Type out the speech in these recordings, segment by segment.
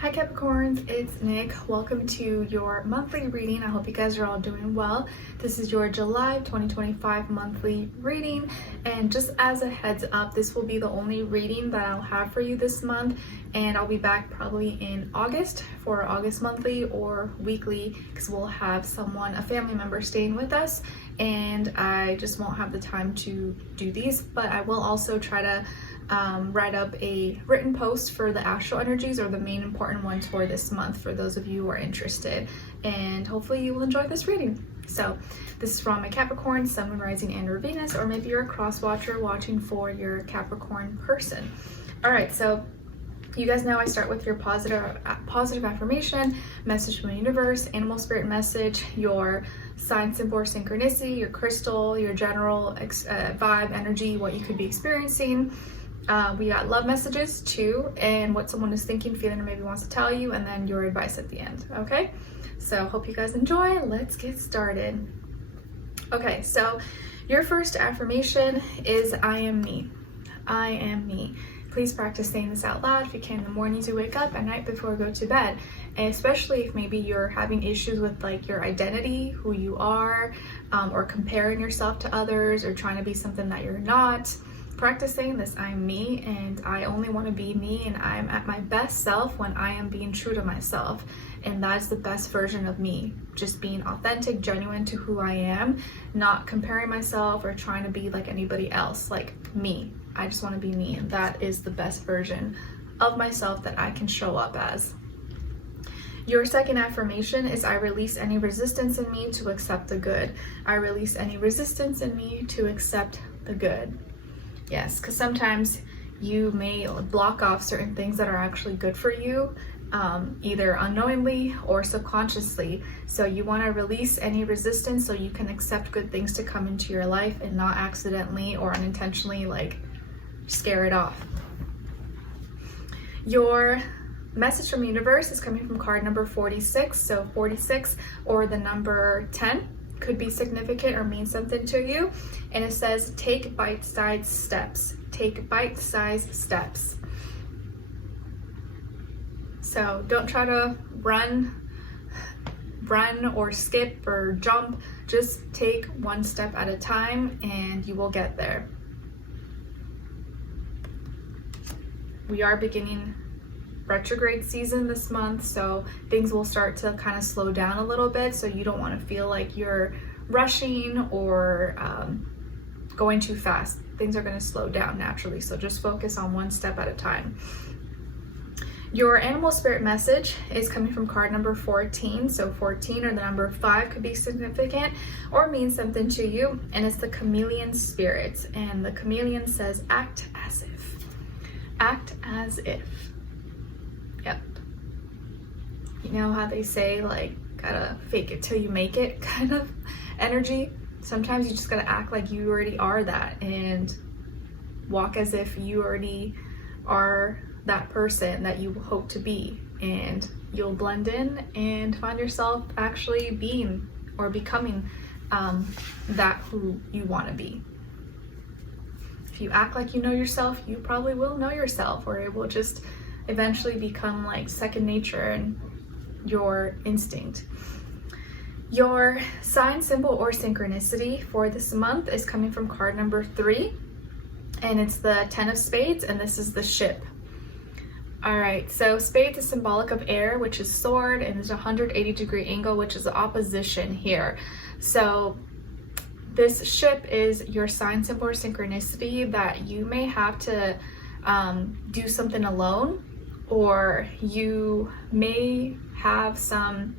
Hi Capricorns, it's Nick. Welcome to your monthly reading. I hope you guys are all doing well. This is your July 2025 monthly reading, and just as a heads up, this will be the only reading that I'll have for you this month, and I'll be back probably in August for August monthly or weekly because we'll have a family member staying with us, and I just won't have the time to do these, but I will also try to write up a written post for the astral energies, or the main important ones for this month, for those of you who are interested, and hopefully you will enjoy this reading. So this is from a Capricorn, Sun, Moon, Rising, and or Venus, or maybe you're a cross watcher watching for your Capricorn person. All right, so you guys know I start with your positive affirmation, message from the universe, animal spirit message, your sign, symbol, or synchronicity, your crystal, your general vibe, energy, what you could be experiencing. We got love messages too, and what someone is thinking, feeling, or maybe wants to tell you, and then your advice at the end. Okay, so hope you guys enjoy. Let's get started. Okay, so your first affirmation is I am me. I am me. Please practice saying this out loud if you can in the mornings you wake up, at night before you go to bed, and especially if maybe you're having issues with like your identity, who you are, or comparing yourself to others, or trying to be something that you're not. Practice saying this: I'm me, and I only want to be me, and I'm at my best self when I am being true to myself, and that's the best version of me. Just being authentic, genuine to who I am, not comparing myself or trying to be like anybody else. Like me, I just want to be me, and that is the best version of myself that I can show up as. Your second affirmation is I release any resistance in me to accept the good. I release any resistance in me to accept the good. Yes, because sometimes you may block off certain things that are actually good for you, either unknowingly or subconsciously. So you want to release any resistance so you can accept good things to come into your life and not accidentally or unintentionally like scare it off. Your message from the universe is coming from card number 46. So 46 or the number 10 could be significant or mean something to you, and it says take bite-sized steps. Take bite-sized steps. So don't try to run or skip or jump. Just take one step at a time and you will get there. We are beginning retrograde season this month, so things will start to kind of slow down a little bit, so you don't want to feel like you're rushing or going too fast. Things are going to slow down naturally, so just focus on one step at a time. Your animal spirit message is coming from card number 14. So 14 or the number 5 could be significant or mean something to you, and it's the chameleon spirit, and the chameleon says act as if. Act as if. Yep. You know how they say like gotta fake it till you make it kind of energy? Sometimes you just gotta act like you already are that and walk as if you already are that person that you hope to be, and you'll blend in and find yourself actually being or becoming that who you want to be. If you act like you know yourself, you probably will know yourself, or it will just eventually become like second nature and your instinct. Your sign, symbol, or synchronicity for this month is coming from card number 3, and it's the 10 of spades, and this is the ship. All right, so spades is symbolic of air, which is sword, and there's a 180-degree angle, which is the opposition here. So this ship is your sign, symbol, or synchronicity that you may have to do something alone, or you may have some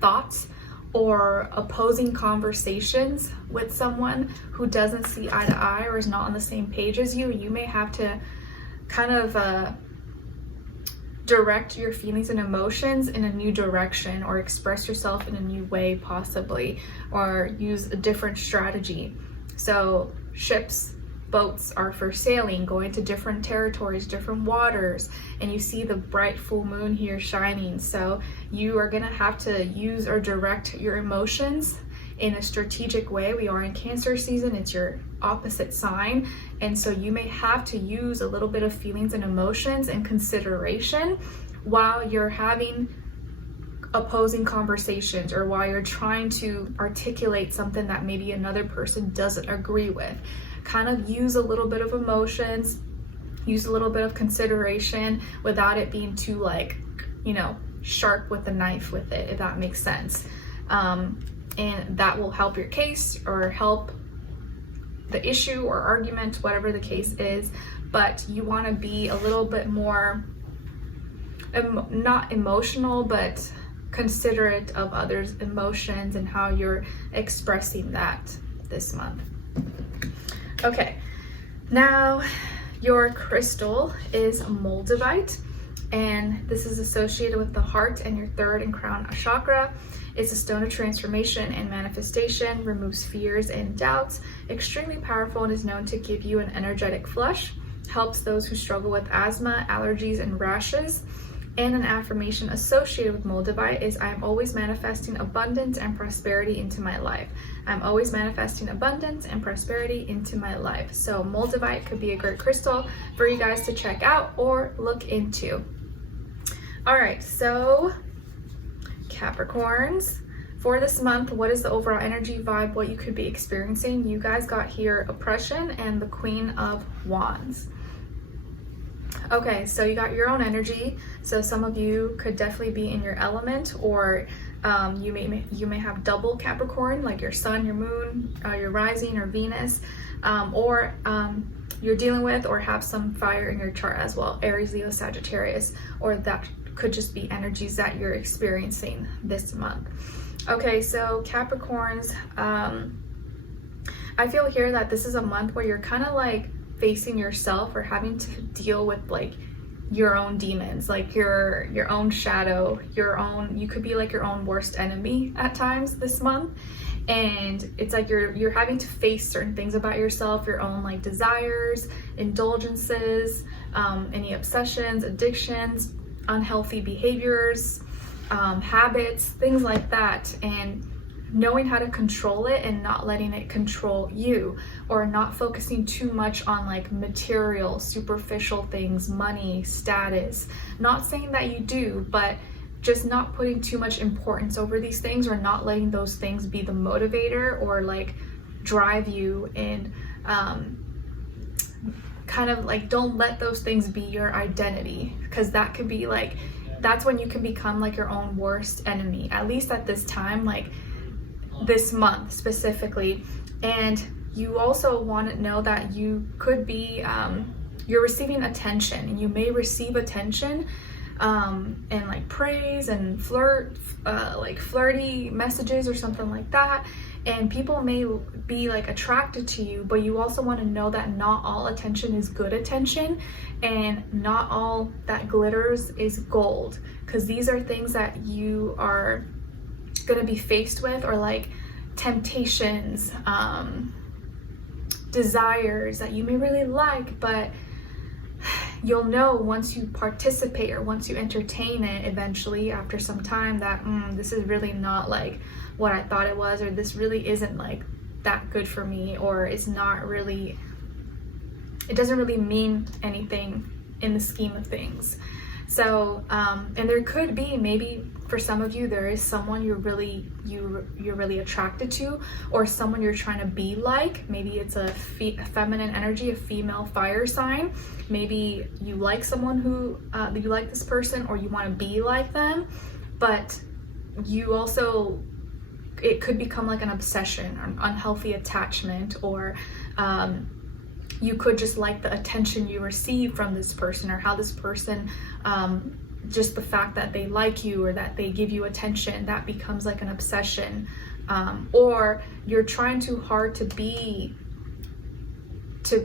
thoughts or opposing conversations with someone who doesn't see eye to eye or is not on the same page as you. You may have to kind of direct your feelings and emotions in a new direction, or express yourself in a new way possibly, or use a different strategy. So ships, boats are for sailing, going to different territories, different waters, and you see the bright full moon here shining. So you are gonna have to use or direct your emotions in a strategic way. We are in Cancer season, it's your opposite sign, and so you may have to use a little bit of feelings and emotions and consideration while you're having opposing conversations, or while you're trying to articulate something that maybe another person doesn't agree with. Kind of use a little bit of emotions, use a little bit of consideration without it being too like, you know, sharp with the knife with it, if that makes sense. And that will help your case or help the issue or argument, whatever the case is. But you want to be a little bit more, not emotional, but considerate of others' emotions and how you're expressing that this month. Okay, now your crystal is moldavite, and this is associated with the heart and your third and crown chakra. It's a stone of transformation and manifestation, removes fears and doubts, extremely powerful, and is known to give you an energetic flush, helps those who struggle with asthma, allergies, and rashes. And an affirmation associated with moldavite is, I am always manifesting abundance and prosperity into my life. I'm always manifesting abundance and prosperity into my life. So moldavite could be a great crystal for you guys to check out or look into. All right, so Capricorns, for this month, what is the overall energy vibe, what you could be experiencing? You guys got here oppression and the Queen of Wands. Okay, so you got your own energy. So some of you could definitely be in your element, or you may have double Capricorn, like your sun, your moon, your rising, or Venus, or you're dealing with or have some fire in your chart as well, Aries, Leo, Sagittarius, or that could just be energies that you're experiencing this month. Okay, so Capricorns, I feel here that this is a month where you're kind of like facing yourself or having to deal with like your own demons, like your own shadow, you could be like your own worst enemy at times this month. And it's like you're having to face certain things about yourself, your own like desires, indulgences, any obsessions, addictions, unhealthy behaviors, habits, things like that. And knowing how to control it and not letting it control you, or not focusing too much on like material, superficial things, money, status. Not saying that you do, but just not putting too much importance over these things, or not letting those things be the motivator or like drive you. And kind of like, don't let those things be your identity, because that could be like, that's when you can become like your own worst enemy, at least at this time, like this month specifically. And you also want to know that you could be you're receiving attention, and you may receive attention and like praise and like flirty messages or something like that, and people may be like attracted to you. But you also want to know that not all attention is good attention, and not all that glitters is gold, because these are things that you are going to be faced with, or like temptations, desires that you may really like, but you'll know once you participate or once you entertain it eventually after some time that this is really not like what I thought it was, or this really isn't like that good for me, or it's not really, it doesn't really mean anything in the scheme of things. So and there could be, maybe for some of you, there is someone you're really attracted to, or someone you're trying to be like. Maybe it's a feminine energy, a female fire sign. Maybe you like someone who you like this person, or you want to be like them, but you also, it could become like an obsession or an unhealthy attachment, or you could just like the attention you receive from this person, or how this person, just the fact that they like you or that they give you attention, that becomes like an obsession. Or you're trying too hard to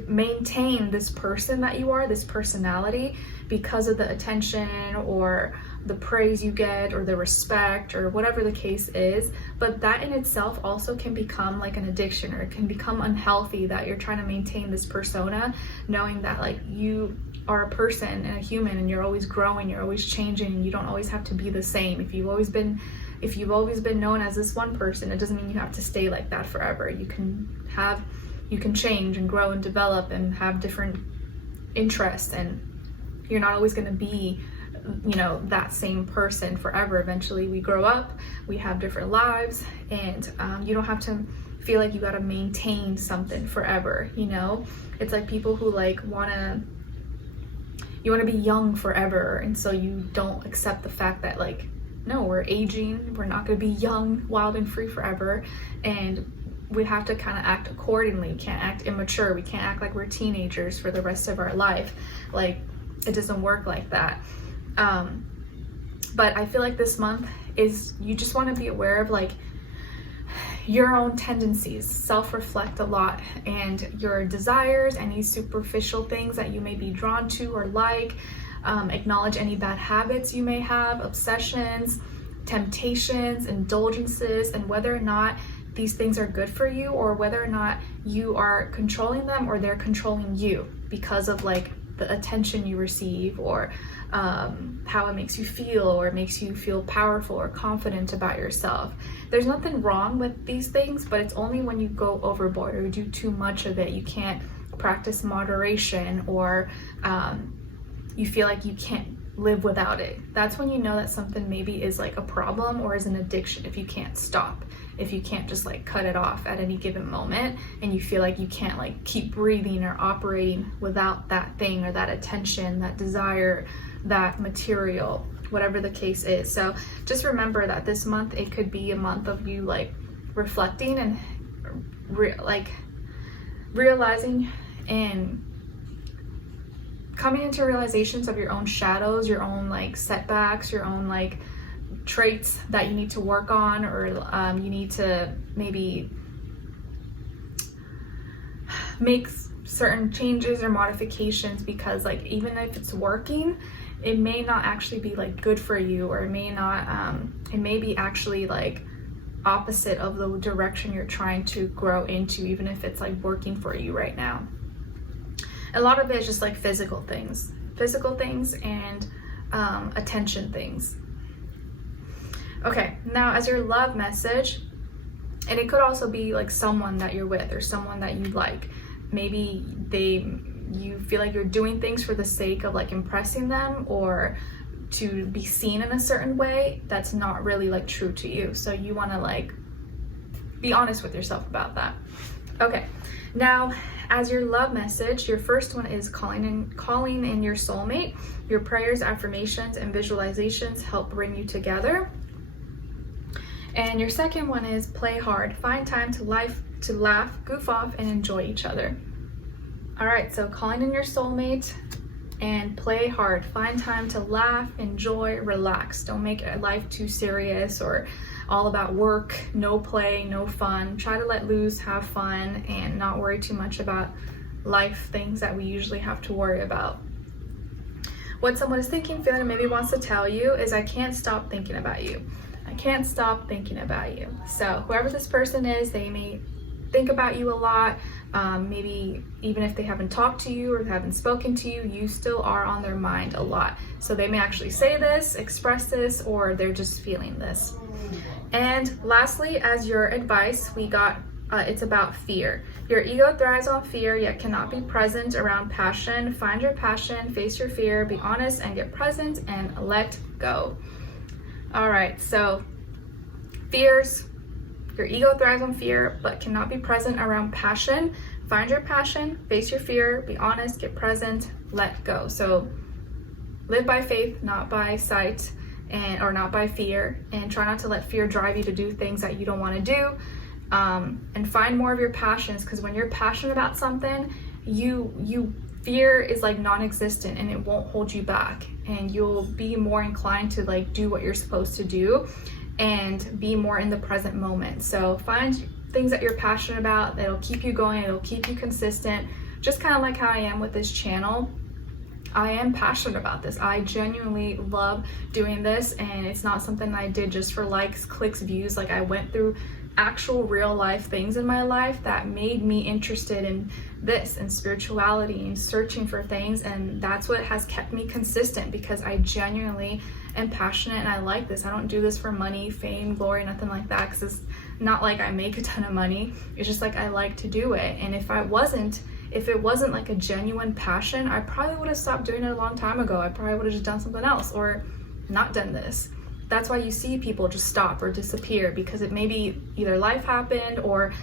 maintain this person that you are, this personality, because of the attention or the praise you get, or the respect, or whatever the case is. But that in itself also can become like an addiction, or it can become unhealthy, that you're trying to maintain this persona, knowing that like you are a person and a human, and you're always growing, you're always changing, and you don't always have to be the same. If you've always been known as this one person, it doesn't mean you have to stay like that forever. You can change and grow and develop and have different interests, and you're not always going to be you know, that same person forever. Eventually we grow up, we have different lives, and you don't have to feel like you got to maintain something forever, you know? It's like people who like you want to be young forever, and so you don't accept the fact that like, no, we're aging, we're not going to be young, wild and free forever, and we have to kind of act accordingly. We can't act immature, we can't act like we're teenagers for the rest of our life. Like, it doesn't work like that. But I feel like this month is, you just want to be aware of like your own tendencies, self-reflect a lot, and your desires, any superficial things that you may be drawn to or like, acknowledge any bad habits you may have, obsessions, temptations, indulgences, and whether or not these things are good for you, or whether or not you are controlling them or they're controlling you because of like the attention you receive, or how it makes you feel, or it makes you feel powerful or confident about yourself. There's nothing wrong with these things, but it's only when you go overboard or do too much of it. You can't practice moderation, or you feel like you can't live without it. That's when you know that something maybe is like a problem or is an addiction. If you can't stop, if you can't just like cut it off at any given moment, and you feel like you can't like keep breathing or operating without that thing or that attention, that desire, that material, whatever the case is. So just remember that this month, it could be a month of you like reflecting and realizing and coming into realizations of your own shadows, your own like setbacks, your own like traits that you need to work on, or you need to maybe make certain changes or modifications, because like even if it's working, it may not actually be like good for you, or it may be actually like opposite of the direction you're trying to grow into, even if it's like working for you right now. A lot of it is just like physical things and attention things. Okay, now as your love message, and it could also be like someone that you're with or someone that you like. Maybe you feel like you're doing things for the sake of like impressing them, or to be seen in a certain way that's not really like true to you. So you want to like be honest with yourself about that. Okay, now as your love message, your first one is calling in your soulmate. Your prayers, affirmations, and visualizations help bring you together. And your second one is play hard. Find time to laugh, goof off, and enjoy each other. All right, so calling in your soulmate and play hard. Find time to laugh, enjoy, relax. Don't make life too serious or all about work. No play, no fun. Try to let loose, have fun, and not worry too much about life things that we usually have to worry about. What someone is thinking, feeling, and maybe wants to tell you is, I can't stop thinking about you. I can't stop thinking about you. So whoever this person is, they may think about you a lot. Maybe even if they haven't talked to you or haven't spoken to you, you still are on their mind a lot. So they may actually say this, express this, or they're just feeling this. And lastly, as your advice, we got it's about fear. Your ego thrives on fear, yet cannot be present around passion. Find your passion, face your fear, be honest, and get present and let go. All right, so fears. Your ego thrives on fear, but cannot be present around passion. Find your passion, face your fear, be honest, get present, let go. So live by faith, not by sight, or not by fear, and try not to let fear drive you to do things that you don't want to do. And find more of your passions, because when you're passionate about something, fear is like non-existent, and it won't hold you back, and you'll be more inclined to like do what you're supposed to do and be more in the present moment. So find things that you're passionate about that'll keep you going, it'll keep you consistent, just kind of like how I am with this channel. I am passionate about this. I genuinely love doing this, and it's not something I did just for likes, clicks, views. Like, I went through actual real life things in my life that made me interested in this and spirituality and searching for things, and that's what has kept me consistent, because I genuinely am passionate and I like this. I don't do this for money, fame, glory, nothing like that, because it's not like I make a ton of money. It's just like I like to do it. And if I wasn't if it wasn't like a genuine passion, I probably would have stopped doing it a long time ago. I probably would have just done something else or not done this. That's why you see people just stop or disappear, because it maybe either life happened or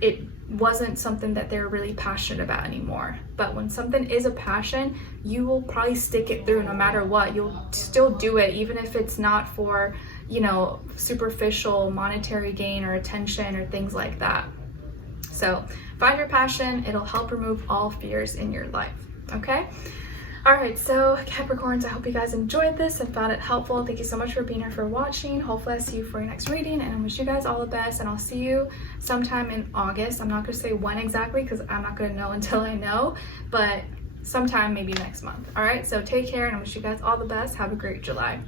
it wasn't something that they're really passionate about anymore. But when something is a passion, you will probably stick it through no matter what. You'll still do it, even if it's not for, you know, superficial monetary gain or attention or things like that. So find your passion. It'll help remove all fears in your life. Okay? All right, so Capricorns, I hope you guys enjoyed this and found it helpful. Thank you so much for being here, for watching. Hopefully I see you for your next reading, and I wish you guys all the best, and I'll see you sometime in August. I'm not gonna say when exactly because I'm not gonna know until I know, but sometime maybe next month. All right, so take care, and I wish you guys all the best. Have a great July.